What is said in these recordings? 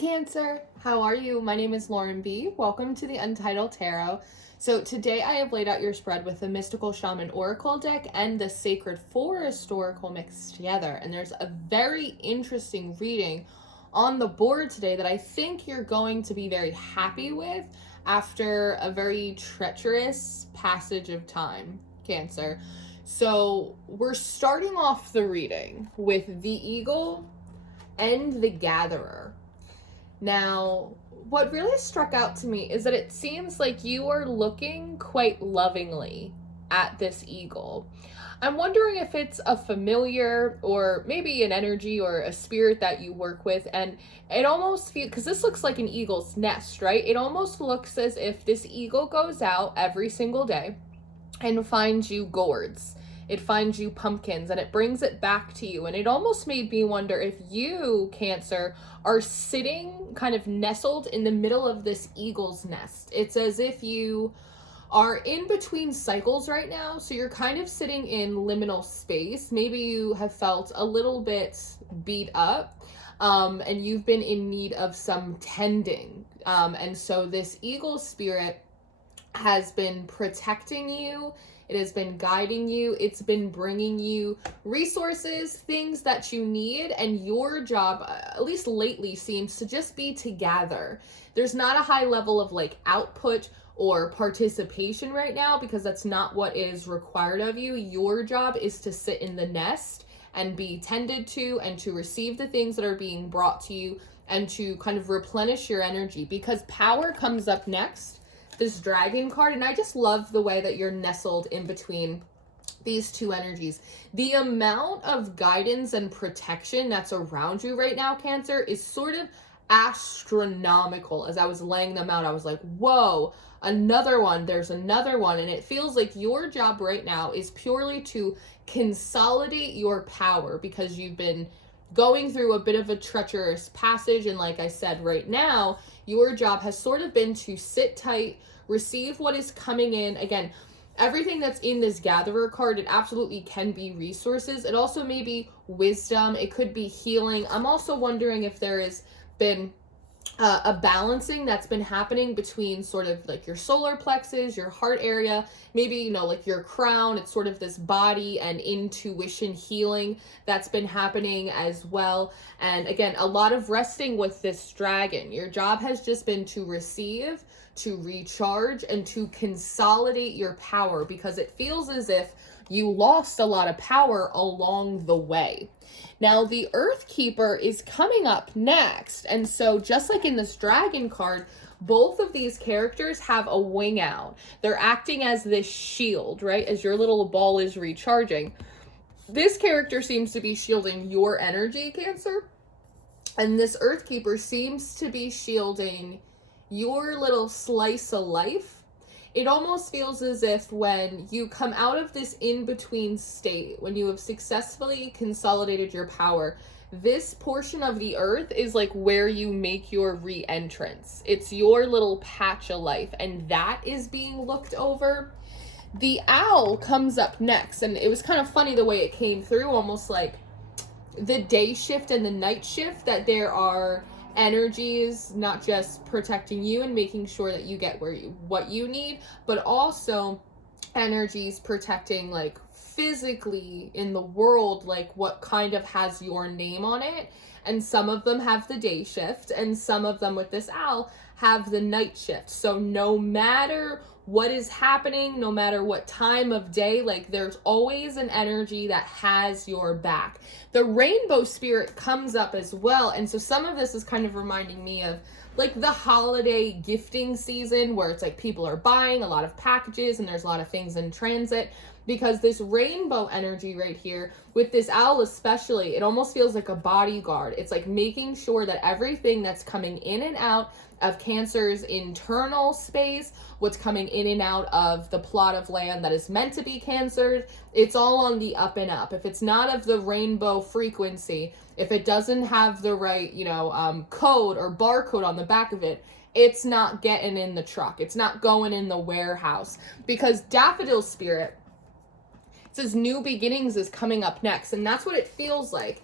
Cancer, how are you? My name is Lauren B. Welcome to the Untitled Tarot. So today I have laid out your spread with the Mystical Shaman Oracle deck and the Sacred Forest Oracle mixed together. And there's a very interesting reading on the board today that I think you're going to be very happy with after a very treacherous passage of time, Cancer. So we're starting off the reading with the Eagle and the Gatherer. Now, what really struck out to me is that it seems like you are looking quite lovingly at this eagle. I'm wondering if it's a familiar or maybe an energy or a spirit that you work with, and it almost feels, because this looks like an eagle's nest, right? It almost looks as if this eagle goes out every single day and finds you gourds. It finds you pumpkins and it brings it back to you. And it almost made me wonder if you, Cancer, are sitting kind of nestled in the middle of this eagle's nest. It's as if you are in between cycles right now. So you're kind of sitting in liminal space. Maybe you have felt a little bit beat up and you've been in need of some tending. And so this eagle spirit has been protecting you. It has been guiding you. It's been bringing you resources, things that you need, and your job, at least lately, seems to just be to gather. There's not a high level of like output or participation right now because that's not what is required of you. Your job is to sit in the nest and be tended to and to receive the things that are being brought to you and to kind of replenish your energy, because power comes up next, this dragon card, and I just love the way that you're nestled in between these two energies. The amount of guidance and protection that's around you right now, Cancer, is sort of astronomical. As I was laying them out, I was like, whoa, another one, there's another one. And it feels like your job right now is purely to consolidate your power, because you've been going through a bit of a treacherous passage. And like I said, right now, your job has sort of been to sit tight, receive what is coming in. Again, everything that's in this Gatherer card, it absolutely can be resources. It also may be wisdom. It could be healing. I'm also wondering if there has been a balancing that's been happening between sort of like your solar plexus, your heart area, maybe, you know, like your crown. It's sort of this body and intuition healing that's been happening as well. And again, a lot of resting with this dragon. Your job has just been to receive, to recharge, and to consolidate your power, because it feels as if you lost a lot of power along the way. Now, the Earth Keeper is coming up next. And so just like in this dragon card, both of these characters have a wing out. They're acting as this shield, right? As your little ball is recharging. This character seems to be shielding your energy, Cancer. And this Earth Keeper seems to be shielding your little slice of life. It almost feels as if when you come out of this in-between state, when you have successfully consolidated your power, this portion of the earth is like where you make your re-entrance. It's your little patch of life, and that is being looked over. The owl comes up next, and it was kind of funny the way it came through, almost like the day shift and the night shift, that there are energies not just protecting you and making sure that you get what you need, but also energies protecting like physically in the world, like what kind of has your name on it. And some of them have the day shift, and some of them with this owl have the night shift. So no matter what is happening, no matter what time of day, like there's always an energy that has your back. The rainbow spirit comes up as well. And so some of this is kind of reminding me of like the holiday gifting season, where it's like people are buying a lot of packages and there's a lot of things in transit, because this rainbow energy right here with this owl especially, it almost feels like a bodyguard. It's like making sure that everything that's coming in and out of Cancer's internal space, what's coming in and out of the plot of land that is meant to be Cancer's, it's all on the up and up. If it's not of the rainbow frequency, if it doesn't have the right, code or barcode on the back of it, it's not getting in the truck. It's not going in the warehouse, because Daffodil Spirit, it says new beginnings is coming up next. And that's what it feels like.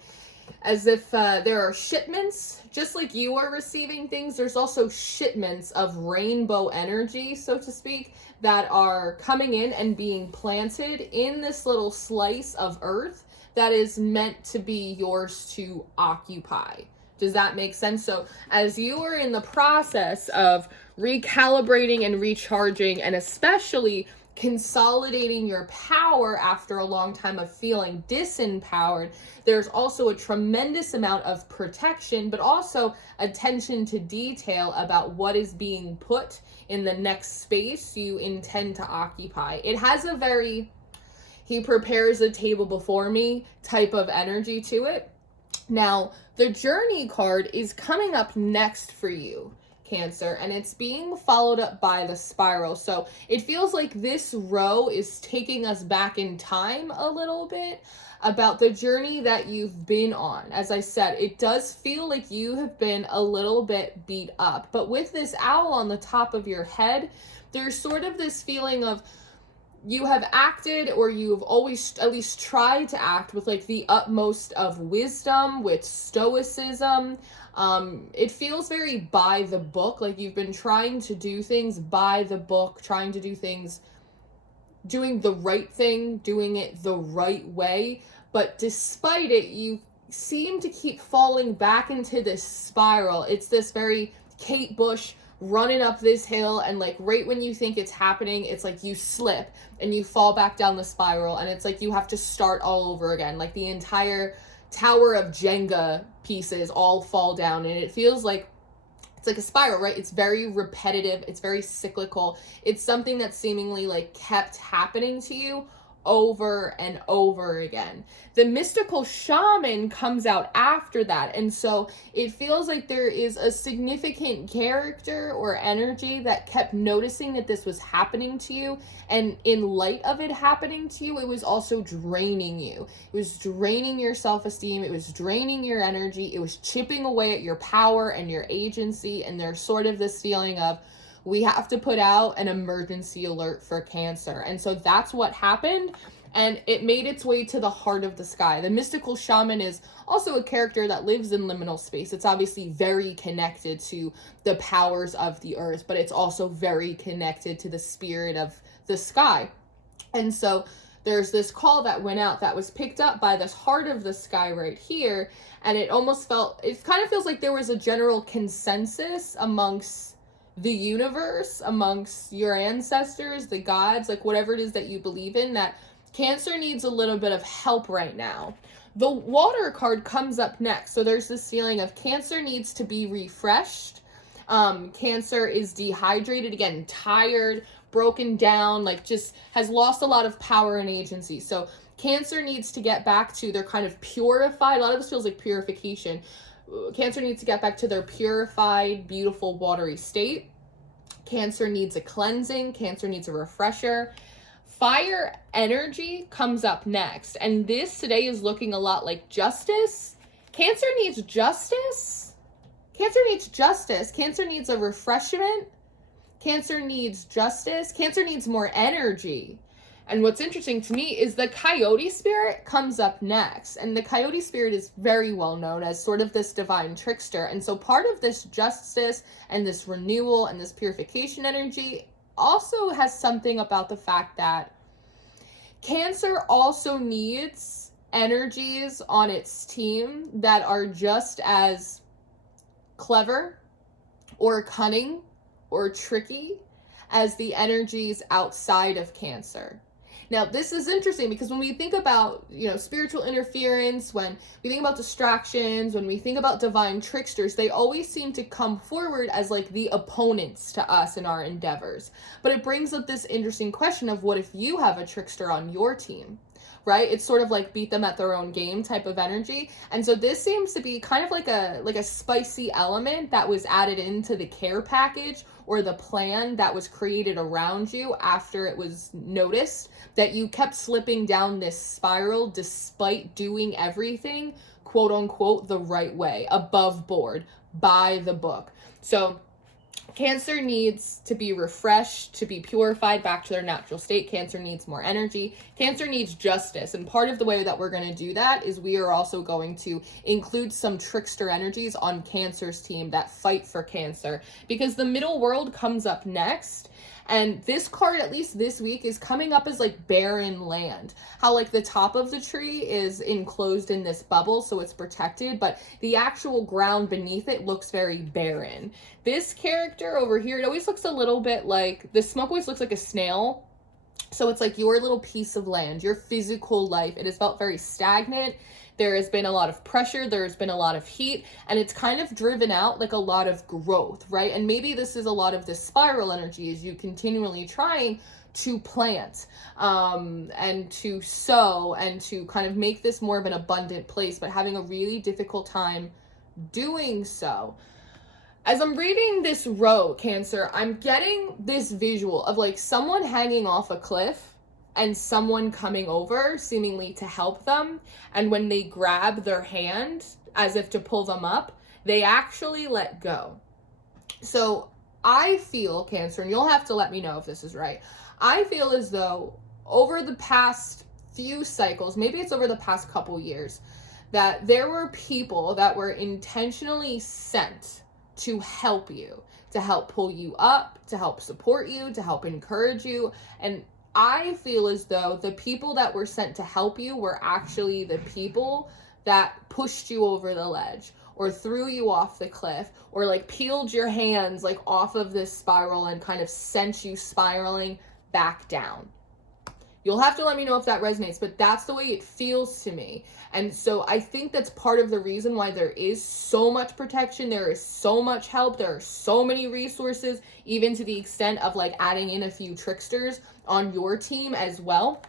as if there are shipments, just like you are receiving things, there's also shipments of rainbow energy, so to speak, that are coming in and being planted in this little slice of earth that is meant to be yours to occupy. Does that make sense? So as you are in the process of recalibrating and recharging, and especially consolidating your power after a long time of feeling disempowered, there's also a tremendous amount of protection, but also attention to detail about what is being put in the next space you intend to occupy. It has a very, he prepares a table before me type of energy to it. Now, the journey card is coming up next for you, Cancer, and it's being followed up by the spiral. So it feels like this row is taking us back in time a little bit about the journey that you've been on. As I said, it does feel like you have been a little bit beat up, but with this owl on the top of your head, there's sort of this feeling of you have acted, or you've always at least tried to act with like the utmost of wisdom, with stoicism. It feels very by the book, like you've been trying to do things by the book, trying to do things, doing the right thing, doing it the right way. But despite it, you seem to keep falling back into this spiral. It's this very Kate Bush running up this hill, and like right when you think it's happening, it's like you slip and you fall back down the spiral, and it's like you have to start all over again. Like the entire tower of Jenga pieces all fall down, and it feels like it's like a spiral, right? It's very repetitive, it's very cyclical. It's something that seemingly like kept happening to you over and over again. The mystical shaman comes out after that, and so it feels like there is a significant character or energy that kept noticing that this was happening to you, and in light of it happening to you, it was also draining you. It was draining your self-esteem, it was draining your energy, it was chipping away at your power and your agency, and there's sort of this feeling of, we have to put out an emergency alert for Cancer. And so that's what happened, and it made its way to the heart of the sky. The mystical shaman is also a character that lives in liminal space. It's obviously very connected to the powers of the earth, but it's also very connected to the spirit of the sky. And so there's this call that went out that was picked up by this heart of the sky right here, and it almost felt, it kind of feels like there was a general consensus amongst the universe, amongst your ancestors, the gods, like whatever it is that you believe in, that Cancer needs a little bit of help right now. The water card comes up next. So there's this feeling of Cancer needs to be refreshed. Cancer is dehydrated, again, tired, broken down, like just has lost a lot of power and agency. So Cancer needs to get back to their kind of purified, a lot of this feels like purification. Cancer needs to get back to their purified, beautiful, watery state. Cancer needs a cleansing. Cancer needs a refresher. Fire energy comes up next. And this today is looking a lot like justice. Cancer needs justice. Cancer needs justice. Cancer needs a refreshment. Cancer needs justice. Cancer needs more energy. And what's interesting to me is the coyote spirit comes up next. And the coyote spirit is very well known as sort of this divine trickster. And so part of this justice and this renewal and this purification energy also has something about the fact that Cancer also needs energies on its team that are just as clever or cunning or tricky as the energies outside of Cancer. Now, this is interesting because when we think about, spiritual interference, when we think about distractions, when we think about divine tricksters, they always seem to come forward as like the opponents to us in our endeavors. But it brings up this interesting question of, what if you have a trickster on your team? Right? It's sort of like beat them at their own game type of energy. And so this seems to be kind of like a spicy element that was added into the care package or the plan that was created around you after it was noticed that you kept slipping down this spiral despite doing everything, quote unquote, the right way, above board, by the book. So Cancer needs to be refreshed, to be purified back to their natural state. Cancer needs more energy. Cancer needs justice. And part of the way that we're going to do that is we are also going to include some trickster energies on Cancer's team that fight for Cancer, because the middle world comes up next. And this card, at least this week, is coming up as like barren land. How like the top of the tree is enclosed in this bubble, so it's protected, but the actual ground beneath it looks very barren. This character over here, it always looks a little bit like, the smoke always looks like a snail. So it's like your little piece of land, your physical life. It has felt very stagnant. There has been a lot of pressure, there's been a lot of heat, and it's kind of driven out like a lot of growth, right? And maybe this is a lot of this spiral energy as you continually trying to plant and to sow and to kind of make this more of an abundant place, but having a really difficult time doing so. As I'm reading this row, Cancer, I'm getting this visual of like someone hanging off a cliff and someone coming over seemingly to help them. And when they grab their hand as if to pull them up, they actually let go. So I feel, Cancer, and you'll have to let me know if this is right, I feel as though over the past few cycles, maybe it's over the past couple years, that there were people that were intentionally sent to help you, to help pull you up, to help support you, to help encourage you. And I feel as though the people that were sent to help you were actually the people that pushed you over the ledge or threw you off the cliff or like peeled your hands like off of this spiral and kind of sent you spiraling back down. You'll have to let me know if that resonates, but that's the way it feels to me. And so I think that's part of the reason why there is so much protection, there is so much help, there are so many resources, even to the extent of like adding in a few tricksters on your team as well.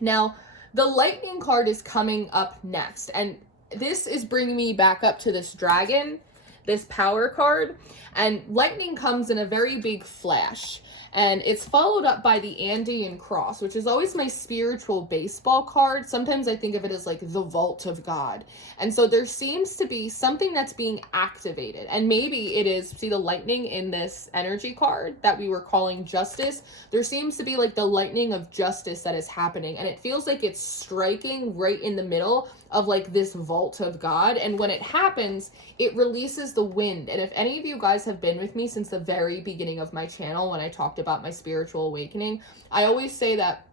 Now, the lightning card is coming up next, and this is bringing me back up to this dragon, this power card, and lightning comes in a very big flash. And it's followed up by the Andean cross, which is always my spiritual baseball card. Sometimes I think of it as like the vault of God. And so there seems to be something that's being activated. And maybe it is, see the lightning in this energy card that we were calling justice? There seems to be like the lightning of justice that is happening. And it feels like it's striking right in the middle of like this vault of God. And when it happens, it releases the wind. And if any of you guys have been with me since the very beginning of my channel, when I talked about my spiritual awakening, I always say that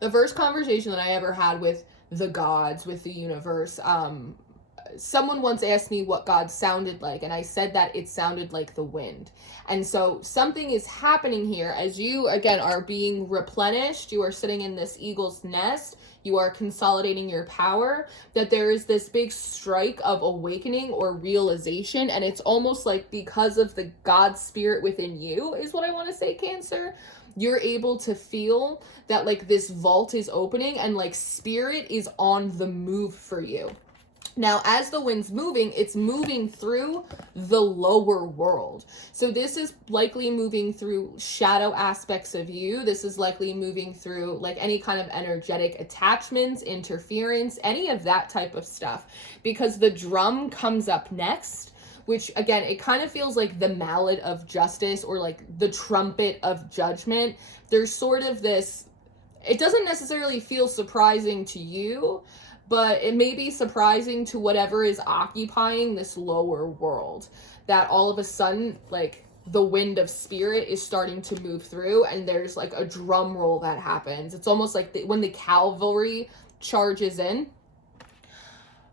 the first conversation that I ever had with the gods, with the universe, someone once asked me what God sounded like, and I said that it sounded like the wind. And so something is happening here as you, again, are being replenished. You are sitting in this eagle's nest. You are consolidating your power, that there is this big strike of awakening or realization. And it's almost like because of the God spirit within you is what I want to say, Cancer. You're able to feel that like this vault is opening and like spirit is on the move for you. Now, as the wind's moving, it's moving through the lower world. So this is likely moving through shadow aspects of you. This is likely moving through like any kind of energetic attachments, interference, any of that type of stuff. Because the drum comes up next, which again, it kind of feels like the mallet of justice or like the trumpet of judgment. There's sort of this, it doesn't necessarily feel surprising to you, but it may be surprising to whatever is occupying this lower world, that all of a sudden, like, the wind of spirit is starting to move through, and there's, like, a drum roll that happens. It's almost like when the cavalry charges in.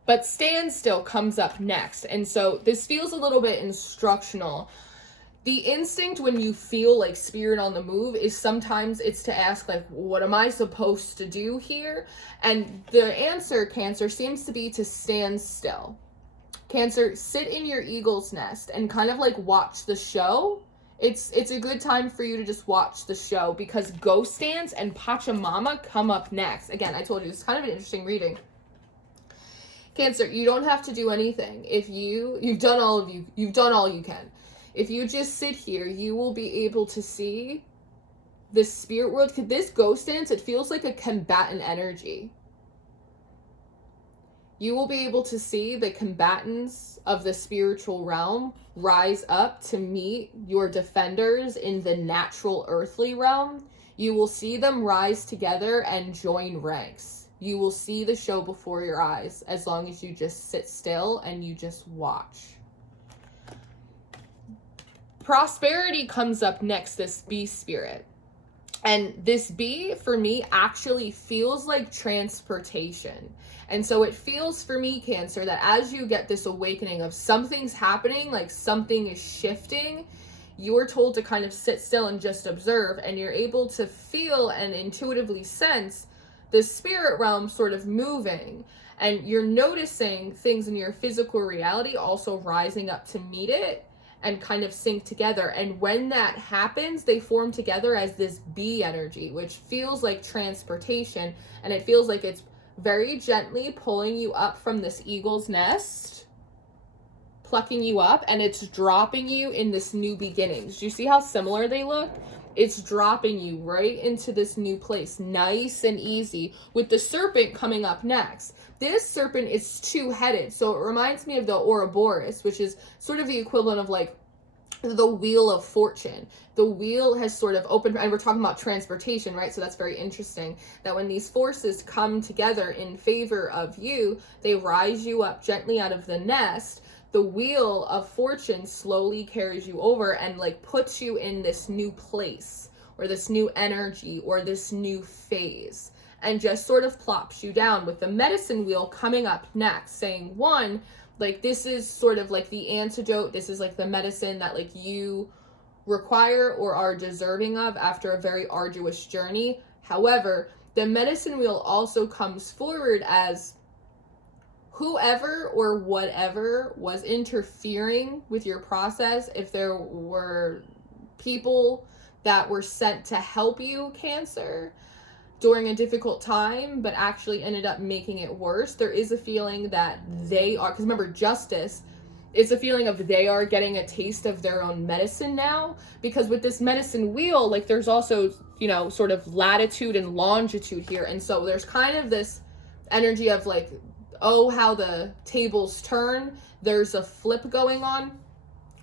But standstill comes up next, and so this feels a little bit instructional. The instinct when you feel like spirit on the move is sometimes it's to ask like, what am I supposed to do here? And the answer, Cancer, seems to be to stand still. Cancer, sit in your eagle's nest and kind of like watch the show. It's a good time for you to just watch the show because Ghost Dance and Pachamama come up next. Again, I told you, it's kind of an interesting reading. Cancer, you don't have to do anything. If you've done all you can. If you just sit here, you will be able to see the spirit world. This Ghost Dance, it feels like a combatant energy. You will be able to see the combatants of the spiritual realm rise up to meet your defenders in the natural earthly realm. You will see them rise together and join ranks. You will see the show before your eyes as long as you just sit still and you just watch. Prosperity comes up next, this bee spirit. And this bee, for me, actually feels like transportation. And so it feels for me, Cancer, that as you get this awakening of something's happening, like something is shifting, you're told to kind of sit still and just observe, and you're able to feel and intuitively sense the spirit realm sort of moving. And you're noticing things in your physical reality also rising up to meet it and kind of sync together. And when that happens, they form together as this bee energy, which feels like transportation. And it feels like it's very gently pulling you up from this eagle's nest, plucking you up, and it's dropping you in this new beginnings. Do you see how similar they look? It's dropping you right into this new place, nice and easy, with the serpent coming up next. This serpent is two-headed, so it reminds me of the Ouroboros, which is sort of the equivalent of like the wheel of fortune. The wheel has sort of opened, and we're talking about transportation, right? So that's very interesting that when these forces come together in favor of you, they rise you up gently out of the nest. The wheel of fortune slowly carries you over and like puts you in this new place or this new energy or this new phase, and just sort of plops you down, with the medicine wheel coming up next, saying, one, like this is sort of like the antidote. This is like the medicine that like you require or are deserving of after a very arduous journey. However, the medicine wheel also comes forward as whoever or whatever was interfering with your process, if there were people that were sent to help you, Cancer, during a difficult time, but actually ended up making it worse, there is a feeling that they are, because remember, justice is a feeling of they are getting a taste of their own medicine now, because with this medicine wheel, like there's also, you know, sort of latitude and longitude here. And so there's kind of this energy of like, oh, how the tables turn. There's a flip going on.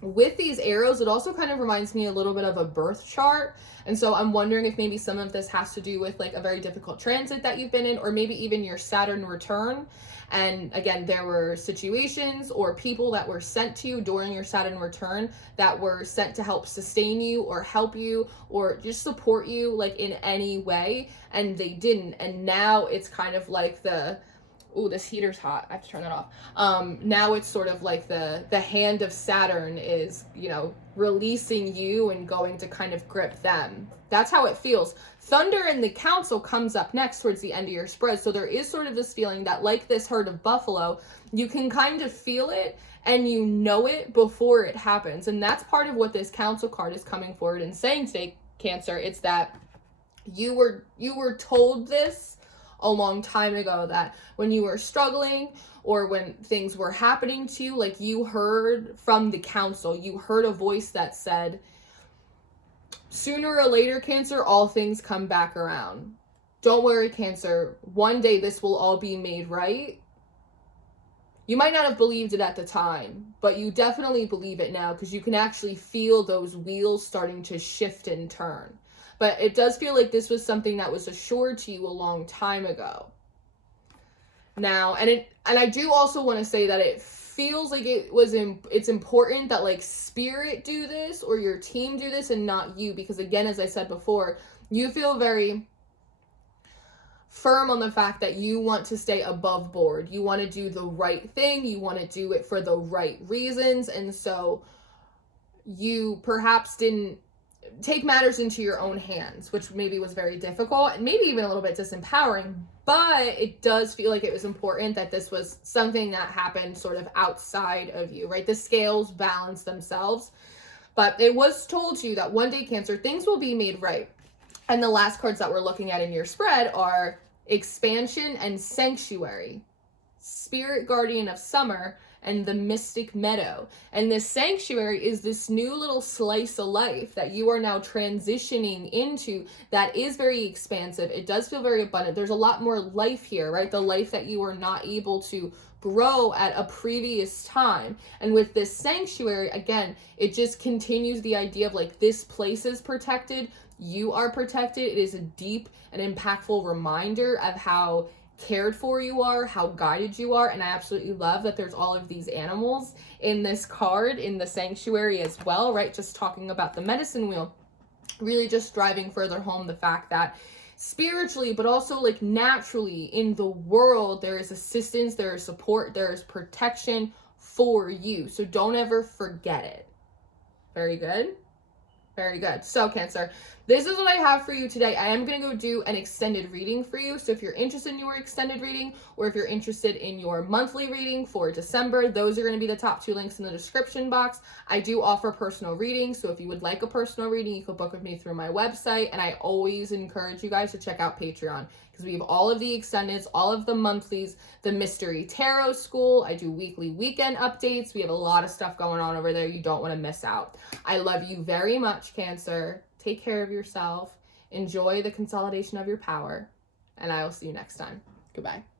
With these arrows, it also kind of reminds me a little bit of a birth chart. And so I'm wondering if maybe some of this has to do with like a very difficult transit that you've been in, or maybe even your Saturn return. And again, there were situations or people that were sent to you during your Saturn return that were sent to help sustain you or help you or just support you like in any way, and they didn't. And now it's kind of like the, ooh, this heater's hot, I have to turn that off. Now it's sort of like the hand of Saturn is, you know, releasing you and going to kind of grip them. That's how it feels. Thunder in the council comes up next towards the end of your spread. So there is sort of this feeling that like this herd of buffalo, you can kind of feel it and you know it before it happens. And that's part of what this council card is coming forward and saying today, Cancer. It's that you were told this a long time ago, that when you were struggling or when things were happening to you, like you heard from the council, you heard a voice that said, sooner or later, Cancer, all things come back around. Don't worry, Cancer. One day this will all be made right. You might not have believed it at the time, but you definitely believe it now, because you can actually feel those wheels starting to shift and turn. But it does feel like this was something that was assured to you a long time ago. Now, and I do also want to say that it feels like it's important that like spirit do this or your team do this and not you, because again, as I said before, you feel very firm on the fact that you want to stay above board. You want to do the right thing. You want to do it for the right reasons. And so you perhaps didn't take matters into your own hands, which maybe was very difficult and maybe even a little bit disempowering, but it does feel like it was important that this was something that happened sort of outside of you, right? The scales balance themselves, but it was told to you that one day, Cancer, things will be made right. And the last cards that we're looking at in your spread are Expansion and Sanctuary, Spirit Guardian of Summer, and the mystic meadow. And this sanctuary is this new little slice of life that you are now transitioning into that is very expansive. It does feel very abundant. There's a lot more life here, right? The life that you were not able to grow at a previous time. And with this sanctuary, again, it just continues the idea of like, this place is protected, you are protected. It is a deep and impactful reminder of how cared for you are, how guided you are. And I absolutely love that there's all of these animals in this card in the sanctuary as well, right? Just talking about the medicine wheel, really just driving further home the fact that spiritually, but also like naturally in the world, there is assistance, there is support, there is protection for you. So don't ever forget it. Very good. Very good. So Cancer, this is what I have for you today. I am going to go do an extended reading for you. So if you're interested in your extended reading, or if you're interested in your monthly reading for December, those are going to be the top 2 links in the description box. I do offer personal readings. So if you would like a personal reading, you can book with me through my website. And I always encourage you guys to check out Patreon, because we have all of the extendeds, all of the monthlies, the mystery tarot school. I do weekly weekend updates. We have a lot of stuff going on over there. You don't want to miss out. I love you very much, Cancer. Take care of yourself. Enjoy the consolidation of your power. And I will see you next time. Goodbye.